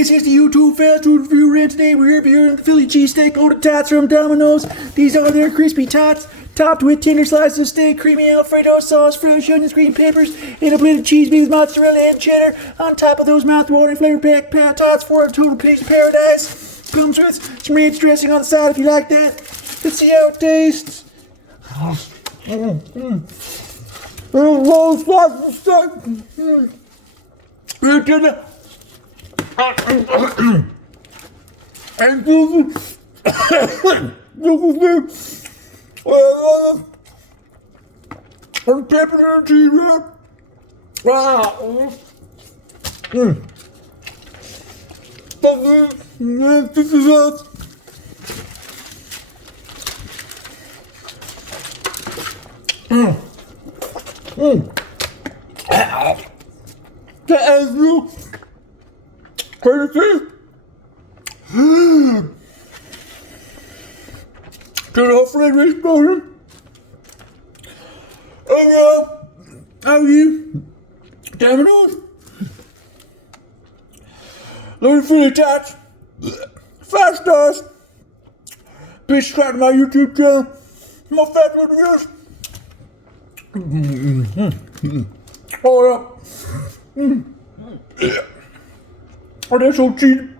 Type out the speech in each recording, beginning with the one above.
This is the YouTube fast food review, and today we're reviewing the Philly cheesesteak loaded tots from Domino's. These are their crispy tots, topped with tender slices of steak, creamy Alfredo sauce, fresh onions, green peppers, and a blend of cheese, beans, mozzarella, and cheddar. On top of those mouth-watering flavor-packed tots for a total piece of paradise. Comes with some ranch dressing on the side if you like that. Let's see how it tastes. Low slices of steak. Very tender. And this is and pepper and cheese wrap. This is it. That is real. Crazy. Turn off flavor explosion. And how you? Domino's. Loaded Philly tots. 5 stars. Please subscribe to my YouTube channel. More fast food reviews. Oh yeah. Oh, that's so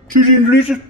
cheesy and delicious.